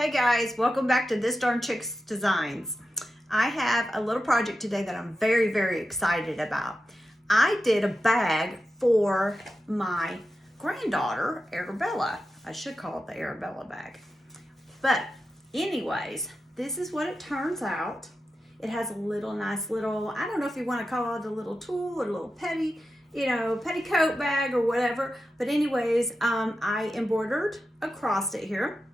Hey guys, welcome back to This Darn Chick's Designs. I have a little project today that I'm very, very excited about. I did a bag for my granddaughter, Arabella. I should call it the Arabella bag. But anyways, this is what it turns out. It has a nice little, I don't know if you want to call it a little tulle or a little petticoat bag or whatever. But anyways, I embroidered across it here.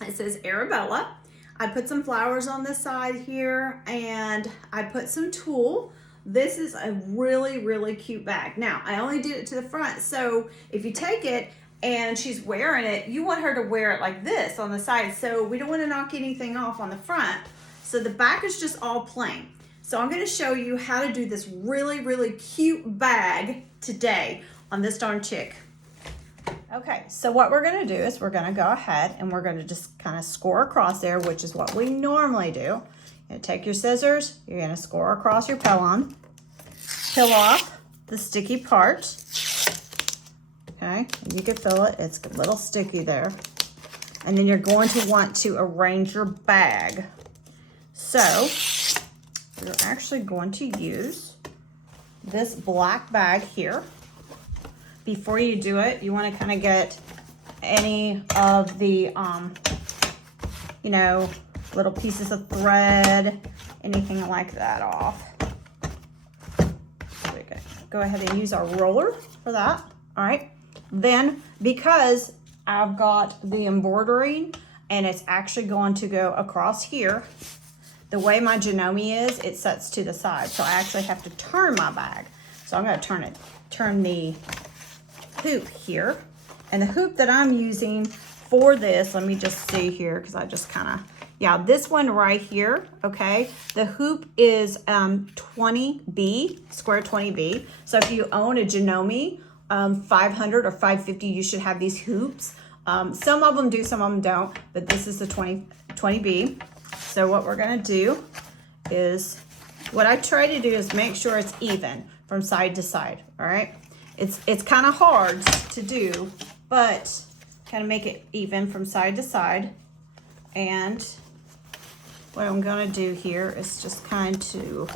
It says Arabella. I put some flowers on the side here and I put some tulle. This is a really, really cute bag. Now, I only did it to the front, so if you take it and she's wearing it, you want her to wear it like this on the side, so we don't want to knock anything off on the front. So the back is just all plain. So I'm going to show you how to do this really, really cute bag today on This Darn Chick. Okay, so what we're going to do is we're going to go ahead and we're going to just kind of score across there, which is what we normally do. You're going to take your scissors, you're going to score across your pellon, peel off the sticky part. Okay, and you can feel it, it's a little sticky there. And then you're going to want to arrange your bag. So you're actually going to use this black bag here. Before you do it, you want to kind of get any of the, little pieces of thread, anything like that off. So we can go ahead and use our roller for that. All right. Then, because I've got the embroidery and it's actually going to go across here, the way my Janome is, it sets to the side. So I actually have to turn my bag. So I'm going to turn the hoop here, and the hoop that I'm using for this, let me just see here because I just kind of, this one right here, okay, the hoop is 20B, square 20B. So if you own a Janome 500 or 550, you should have these hoops. Some of them do, some of them don't, but this is the 20B. So what we're gonna do is, what I try to do is make sure it's even from side to side, all right? It's kind of hard to do, but kind of make it even from side to side. And what I'm going to do here is just kind of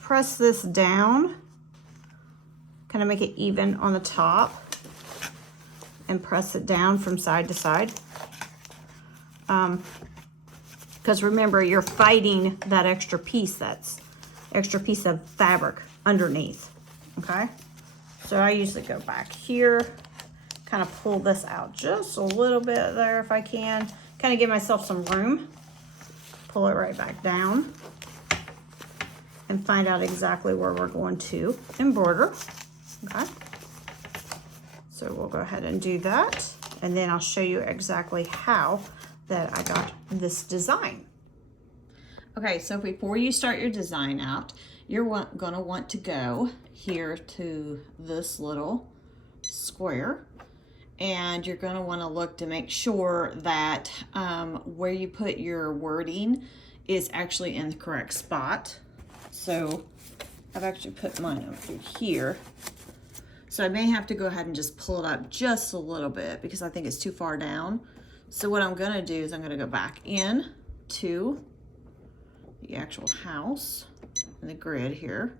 press this down, kind of make it even on the top, and press it down from side to side. Because remember, you're fighting that extra piece of fabric underneath. Okay, so I usually go back here, kind of pull this out just a little bit there if I can, kind of give myself some room, pull it right back down, and find out exactly where we're going to embroider. Okay, so we'll go ahead and do that, and then I'll show you exactly how that I got this design. Okay, so before you start your design out, you're gonna want to go here to this little square, and you're gonna wanna look to make sure that where you put your wording is actually in the correct spot. So I've actually put mine up through here. So I may have to go ahead and just pull it up just a little bit because I think it's too far down. So what I'm gonna do is I'm gonna go back in to the actual house and the grid here,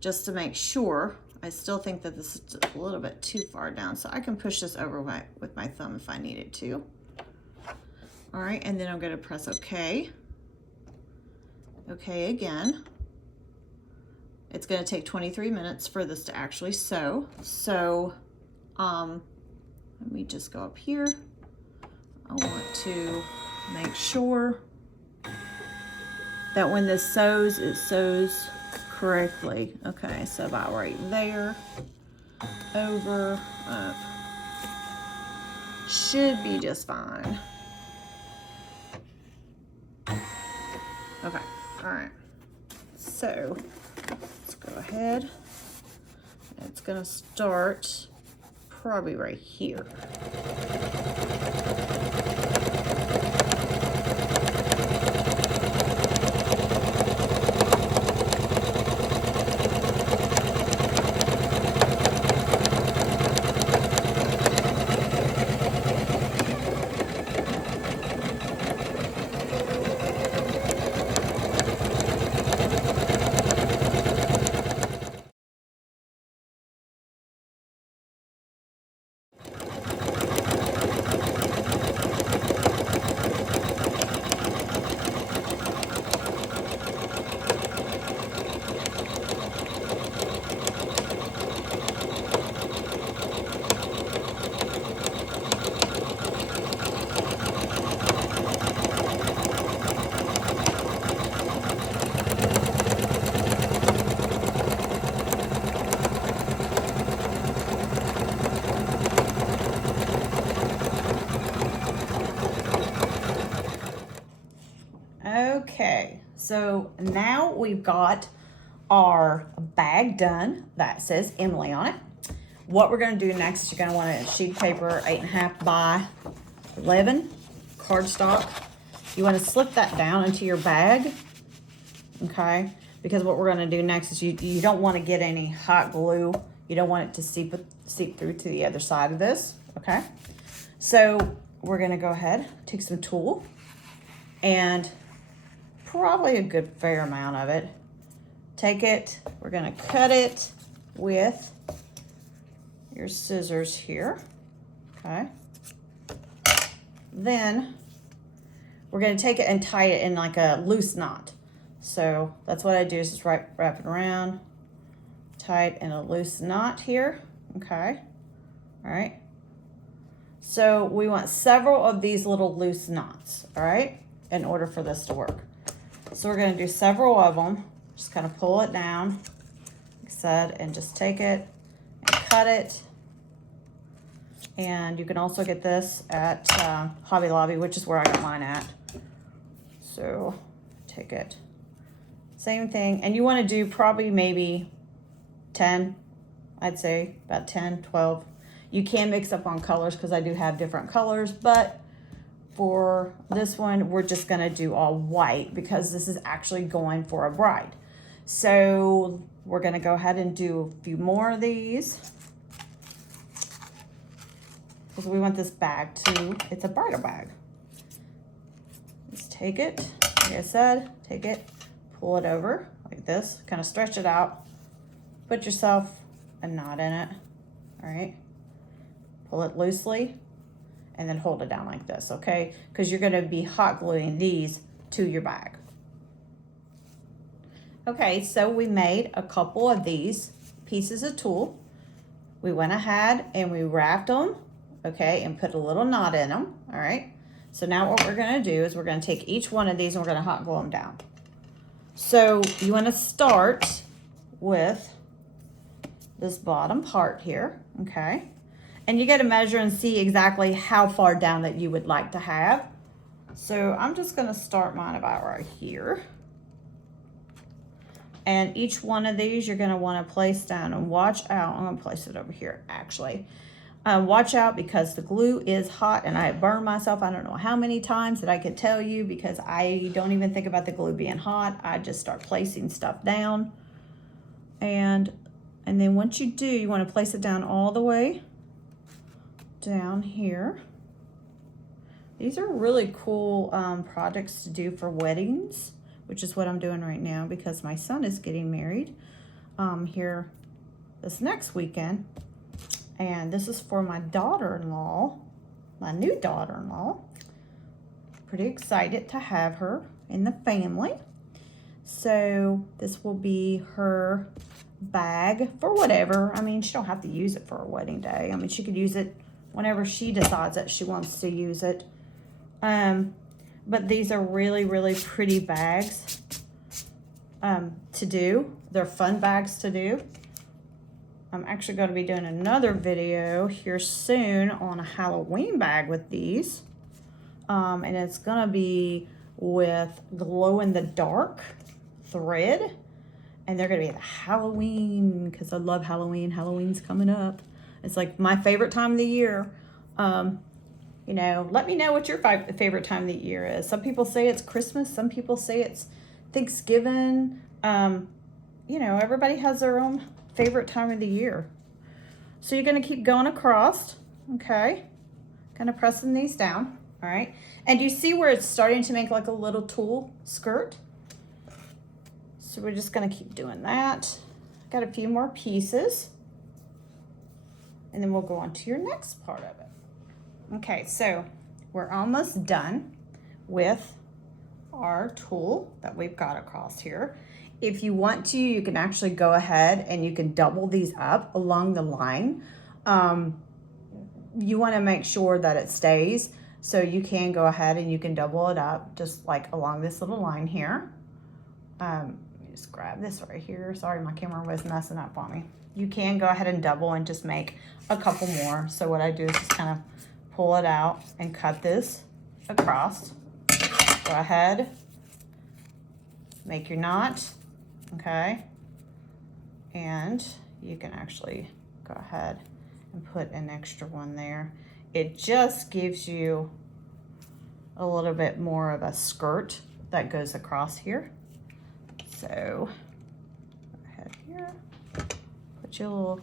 just to make sure. I still think that this is a little bit too far down, so I can push this over with my thumb if I needed to. All right, and then I'm going to press OK. OK again. It's going to take 23 minutes for this to actually sew. So let me just go up here. I want to make sure that when this sews, it sews correctly. Okay, so about right there, over, up. Should be just fine. Okay, all right. So let's go ahead. It's gonna start probably right here. So now we've got our bag done that says Emily on it. What we're going to do next is you're going to want a sheet of paper, 8.5 by 11 cardstock. You want to slip that down into your bag, okay? Because what we're going to do next is you don't want to get any hot glue. You don't want it to seep through to the other side of this, okay? So we're going to go ahead, take some tulle, and probably a good fair amount of it. Take it, we're going to cut it with your scissors here, okay? Then we're going to take it and tie it in like a loose knot. So that's what I do, is just wrap it around, tie it in a loose knot here, okay? All right. So we want several of these little loose knots, all right, in order for this to work. So we're going to do several of them. Just kind of pull it down, like I said, and just take it and cut it. And you can also get this at Hobby Lobby, which is where I got mine at. So take it, same thing. And you want to do probably maybe 10, I'd say about 10, 12. You can mix up on colors because I do have different colors, but for this one, we're just gonna do all white because this is actually going for a bride. So we're gonna go ahead and do a few more of these because we want this bag to, it's a bridal bag. Just take it, like I said, take it, pull it over like this, kind of stretch it out, put yourself a knot in it, all right? Pull it loosely and then hold it down like this, okay? Because you're gonna be hot gluing these to your bag. Okay, so we made a couple of these pieces of tulle. We went ahead and we wrapped them, okay, and put a little knot in them, all right? So now what we're gonna do is we're gonna take each one of these and we're gonna hot glue them down. So you wanna start with this bottom part here, okay? And you got to measure and see exactly how far down that you would like to have. So I'm just going to start mine about right here. And each one of these you're going to want to place down, and watch out. I'm going to place it over here actually. Watch out because the glue is hot and I burned myself. I don't know how many times that I could tell you because I don't even think about the glue being hot. I just start placing stuff down. And then once you do, you want to place it down all the way down here. These are really cool projects to do for weddings, which is what I'm doing right now because my son is getting married here this next weekend. And this is for my daughter-in-law, my new daughter-in-law. Pretty excited to have her in the family. So this will be her bag for whatever. I mean, she don't have to use it for a wedding day. I mean, she could use it whenever she decides that she wants to use it. But these are really, really pretty bags to do. They're fun bags to do. I'm actually going to be doing another video here soon on a Halloween bag with these. And it's going to be with glow-in-the-dark thread. And they're going to be the Halloween because I love Halloween. Halloween's coming up. It's like my favorite time of the year. You know, let me know what your favorite time of the year is. Some people say it's Christmas. Some people say it's Thanksgiving. You know, everybody has their own favorite time of the year. So you're going to keep going across, okay? Kind of pressing these down, all right? And you see where it's starting to make like a little tulle skirt? So we're just going to keep doing that. Got a few more pieces. And then we'll go on to your next part of it. Okay, so we're almost done with our tulle that we've got across here. If you want to, you can actually go ahead and you can double these up along the line. You want to make sure that it stays, so you can go ahead and you can double it up just like along this little line here. Just grab this right here. Sorry, my camera was messing up on me. You can go ahead and double and just make a couple more. So what I do is just kind of pull it out and cut this across. Go ahead make your knot, okay? And you can actually go ahead and put an extra one there. It just gives you a little bit more of a skirt that goes across here. So go ahead here, put your little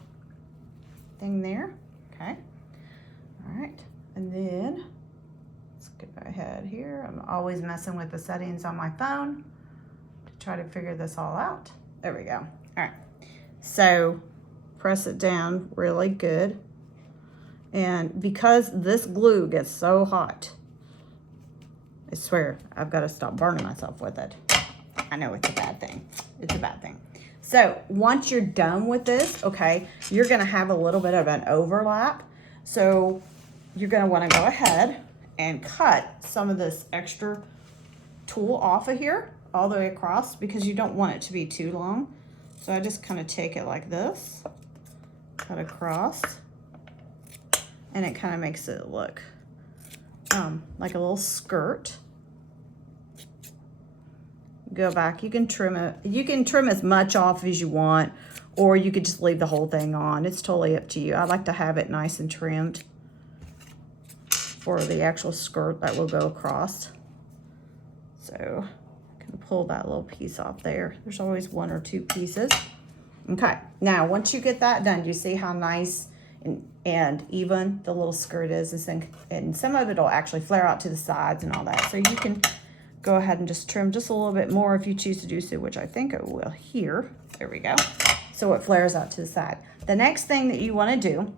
thing there, okay? All right, and then let's go ahead here. I'm always messing with the settings on my phone to try to figure this all out. There we go. All right, so press it down really good. And because this glue gets so hot, I swear I've got to stop burning myself with it. I know it's a bad thing. It's a bad thing. So once you're done with this, okay, you're gonna have a little bit of an overlap. So you're gonna wanna go ahead and cut some of this extra tulle off of here all the way across because you don't want it to be too long. So I just kind of take it like this, cut across, and it kind of makes it look like a little skirt. Go back, you can trim it. You can trim as much off as you want, or you could just leave the whole thing on. It's totally up to you. I like to have it nice and trimmed for the actual skirt that will go across. So I can pull that little piece off there. There's always one or two pieces. Okay, now once you get that done, you see how nice and even the little skirt is, and some of it will actually flare out to the sides and all that. So you can go ahead and just trim just a little bit more if you choose to do so, which I think it will here. There we go. So it flares out to the side. The next thing that you want to do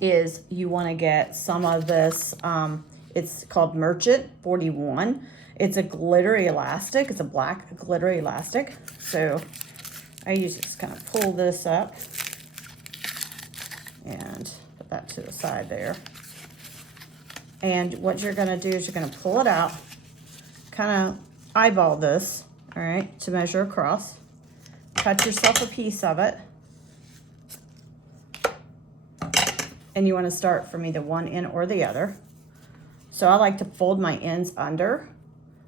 is you want to get some of this, it's called Merchant 41. It's a glittery elastic. It's a black glittery elastic. So I usually just kind of pull this up and put that to the side there. And what you're going to do is you're going to pull it out, kind of eyeball this, all right, to measure across. Cut yourself a piece of it. And you want to start from either one end or the other. So I like to fold my ends under,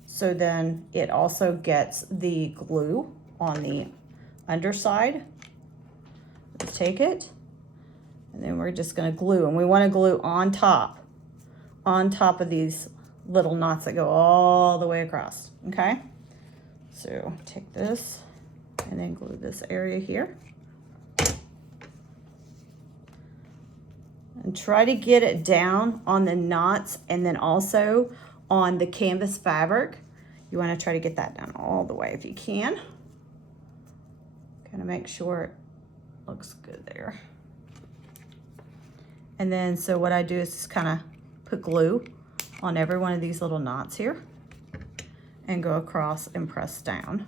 so then it also gets the glue on the underside. Let's take it, and then we're just going to glue, and we want to glue on top of these little knots that go all the way across, okay? So take this and then glue this area here. And try to get it down on the knots and then also on the canvas fabric. You want to try to get that down all the way if you can. Kind of make sure it looks good there. And then so what I do is just kind of put glue on every one of these little knots here and go across and press down.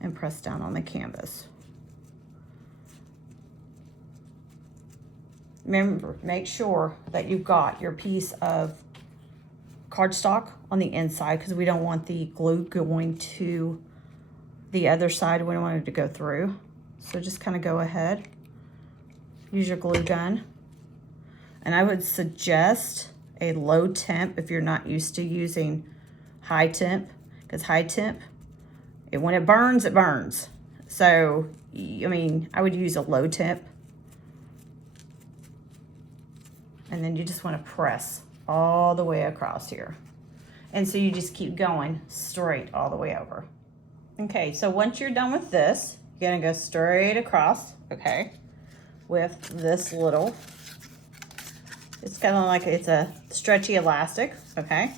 And press down on the canvas. Remember, make sure that you've got your piece of cardstock on the inside because we don't want the glue going to the other side. We don't want it to go through. So just kind of go ahead, use your glue gun. And I would suggest a low temp if you're not used to using high temp, because high temp, when it burns, it burns. So, I mean, I would use a low temp. And then you just want to press all the way across here. And so you just keep going straight all the way over. Okay, so once you're done with this, you're gonna go straight across, okay, with this little, it's kind of like it's a stretchy elastic, okay?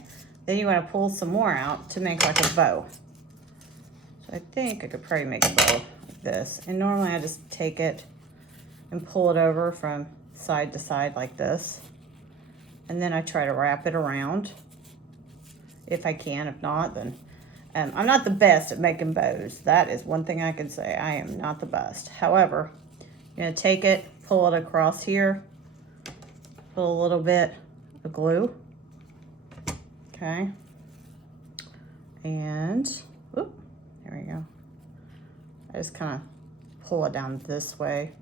Then you want to pull some more out to make like a bow. So I think I could probably make a bow like this. And normally I just take it and pull it over from side to side like this. And then I try to wrap it around if I can. If not, then I'm not the best at making bows. That is one thing I can say. I am not the best. However, you're going to take it, pull it across here, put a little bit of glue, okay, and whoop, there we go. I just kind of pull it down this way.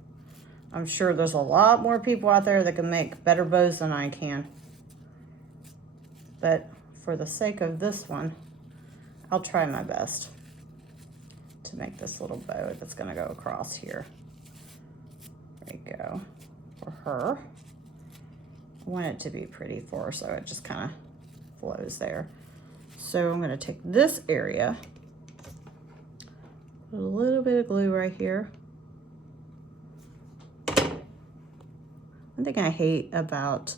I'm sure there's a lot more people out there that can make better bows than I can. But for the sake of this one, I'll try my best to make this little bow that's gonna go across here. There you go, for her. I want it to be pretty for her, so it just kind of flows there. So I'm gonna take this area, put a little bit of glue right here. One thing I hate about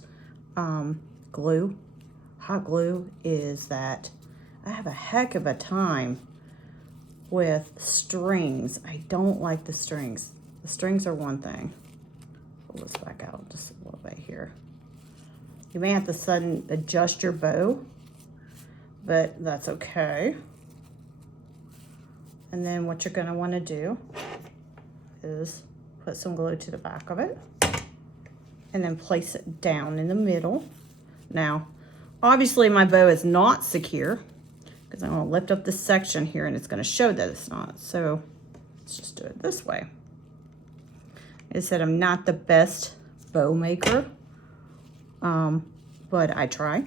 glue, hot glue, is that I have a heck of a time with strings. I don't like the strings. The strings are one thing. Pull this back out just a little bit here. You may have to suddenly adjust your bow, but that's okay. And then what you're gonna wanna do is put some glue to the back of it and then place it down in the middle. Now, obviously my bow is not secure because I'm gonna lift up this section here and it's gonna show that it's not. So let's just do it this way. Like I said, I'm not the best bow maker, but I try.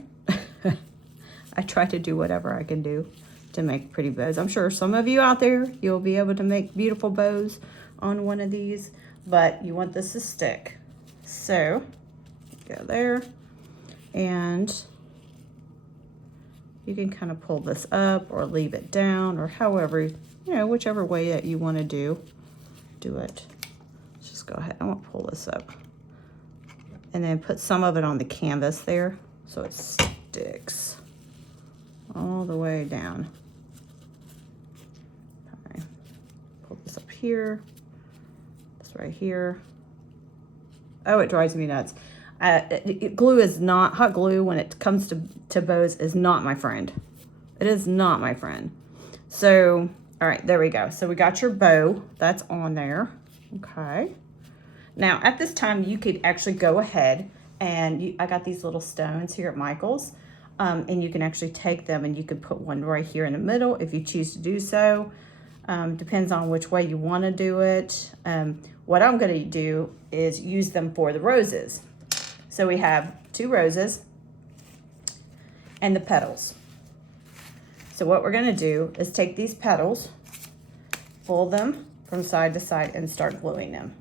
I try to do whatever I can do to make pretty bows. I'm sure some of you out there, you'll be able to make beautiful bows on one of these, but you want this to stick. So, go there, and you can kind of pull this up or leave it down, or however, you know, whichever way that you want to do it. Let's just go ahead, I want to pull this up. And then put some of it on the canvas there so it sticks all the way down. Okay. Pull this up here, this right here. Oh, it drives me nuts. Glue is not, hot glue when it comes to bows is not my friend. It is not my friend. So, all right, there we go. So we got your bow, that's on there, okay. Now, at this time, you could actually go ahead and I got these little stones here at Michael's, and you can actually take them and you could put one right here in the middle if you choose to do so. Depends on which way you want to do it. What I'm going to do is use them for the roses. So we have 2 roses and the petals. So what we're going to do is take these petals, fold them from side to side, and start gluing them.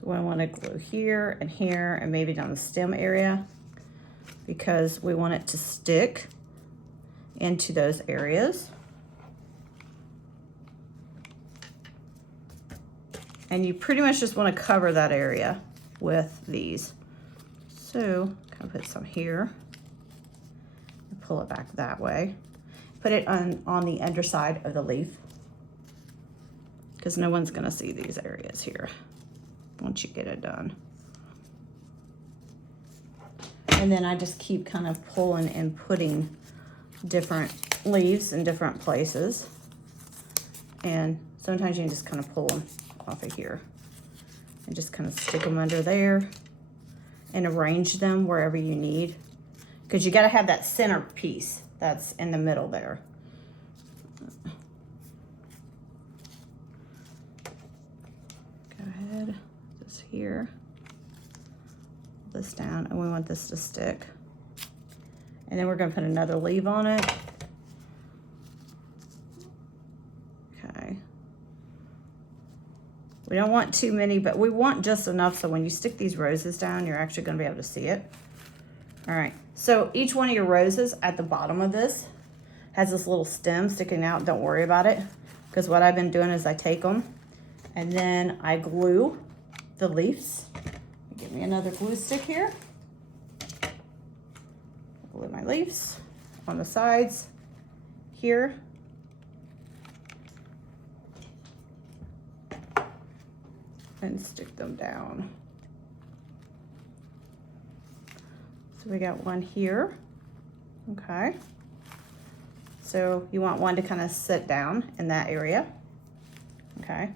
So I want to glue here and maybe down the stem area because we want it to stick into those areas. And you pretty much just want to cover that area with these. So kind of put some here and pull it back that way. Put it on the underside of the leaf because no one's going to see these areas here once you get it done. And then I just keep kind of pulling and putting different leaves in different places. And sometimes you can just kind of pull them off of here and just kind of stick them under there and arrange them wherever you need, because you got to have that center piece that's in the middle there. Go ahead, just here, pull this down, and we want this to stick. And then we're going to put another leaf on it. Okay. We don't want too many, but we want just enough so when you stick these roses down, you're actually going to be able to see it. All right, so each one of your roses at the bottom of this has this little stem sticking out. Don't worry about it, because what I've been doing is I take them and then I glue the leaves. Give me another glue stick here. Glue my leaves on the sides here. And stick them down. So we got one here, okay. So you want one to kind of sit down in that area, okay.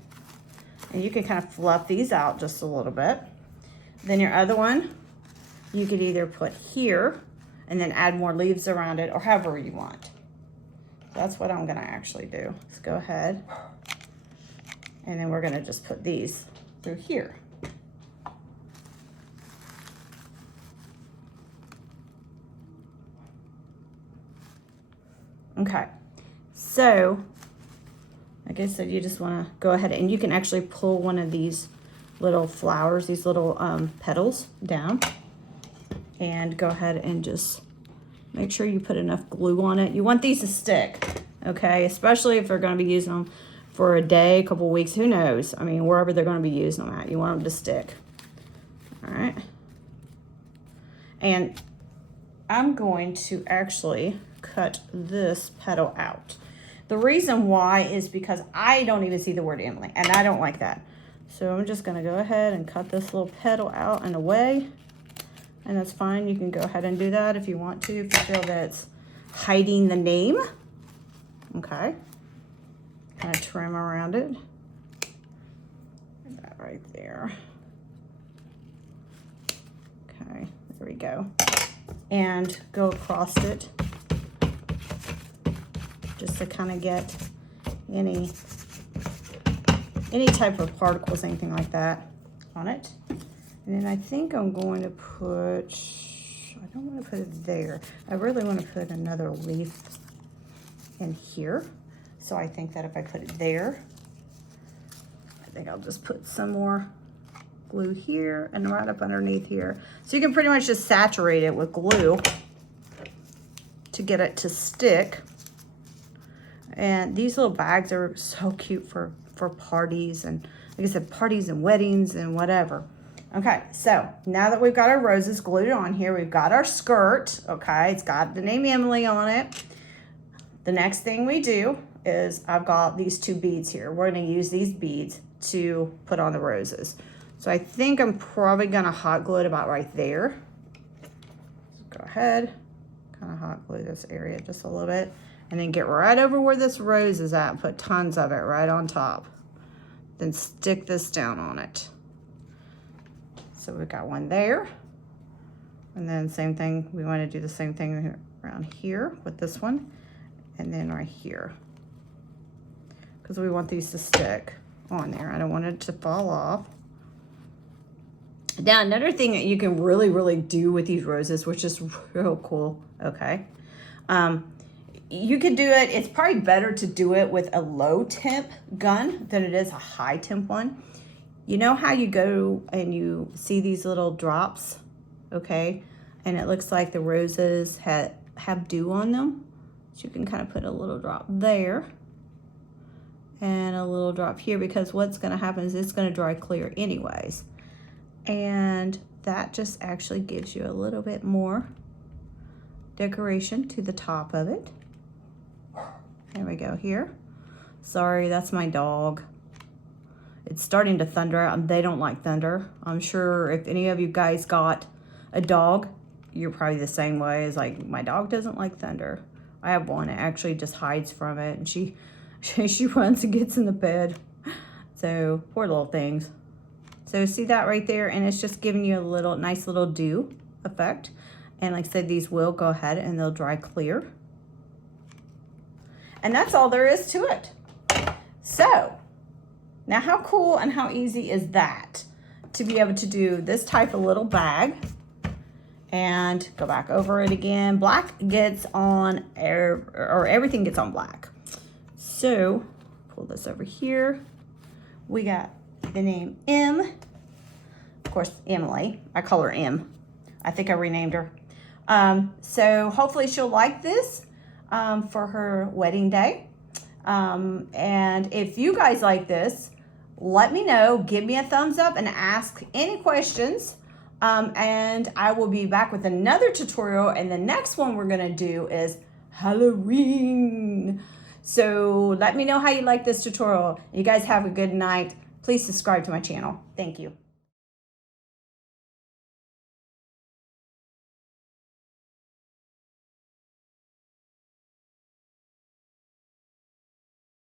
And you can kind of fluff these out just a little bit. Then your other one, you could either put here and then add more leaves around it or however you want. That's what I'm gonna actually do. Let's go ahead. And then we're gonna just put these through here. Okay, so like I said, you just want to go ahead and you can actually pull one of these little flowers, these little petals down, and go ahead and just make sure you put enough glue on it. You want these to stick, okay? Especially if they're going to be using them for a day, a couple weeks, who knows? I mean, wherever they're going to be using them at, you want them to stick. All right. And I'm going to actually cut this petal out. The reason why is because I don't even see the word Emily, and I don't like that. So I'm just going to go ahead and cut this little petal out and away. And that's fine. You can go ahead and do that if you want to, if you feel that it's hiding the name. Okay. Kind of trim around it. That right there. Okay, there we go. And go across it just to kind of get any type of particles, anything like that on it. And then I think I'm going to put, I don't want to put it there. I really want to put another leaf in here. So I think that if I put it there, I think I'll just put some more glue here and right up underneath here. So you can pretty much just saturate it with glue to get it to stick. And these little bags are so cute for parties and, like I said, parties and weddings and whatever. Okay, so now that we've got our roses glued on here, we've got our skirt, okay? It's got the name Emily on it. The next thing we do is I've got these 2 beads here. We're gonna use these beads to put on the roses. So I think I'm probably gonna hot glue it about right there. So go ahead, kind of hot glue this area just a little bit, and then get right over where this rose is at and put tons of it right on top. Then stick this down on it. So we've got one there. And then same thing, we want to do the same thing around here with this one. And then right here. Because we want these to stick on there. I don't want it to fall off. Now, another thing that you can really do with these roses, which is real cool, okay? You could do it, it's probably better to do it with a low temp gun than it is a high temp one. You know how you go and you see these little drops, okay? And it looks like the roses have dew on them. So you can kind of put a little drop there and a little drop here, because what's gonna happen is it's gonna dry clear anyways. And that just actually gives you a little bit more decoration to the top of it. There we go here. Sorry, that's my dog. It's starting to thunder out and they don't like thunder. I'm sure if any of you guys got a dog, you're probably the same way as like, my dog doesn't like thunder. I have one that actually just hides from it, and she runs and gets in the bed. So poor little things. So see that right there, and it's just giving you a little nice little dew effect. And like I said, these will go ahead and they'll dry clear. And that's all there is to it. So now how cool and how easy is that to be able to do this type of little bag? And go back over it again. Black gets on, or everything gets on black. So pull this over here. We got the name M. Of course, Emily. I call her M. I think I renamed her. So hopefully she'll like this for her wedding day. And if you guys like this, let me know. Give me a thumbs up and ask any questions. And I will be back with another tutorial, and the next one we're gonna do is Halloween. So let me know how you like this tutorial. You guys have a good night. Please subscribe to my channel. Thank you.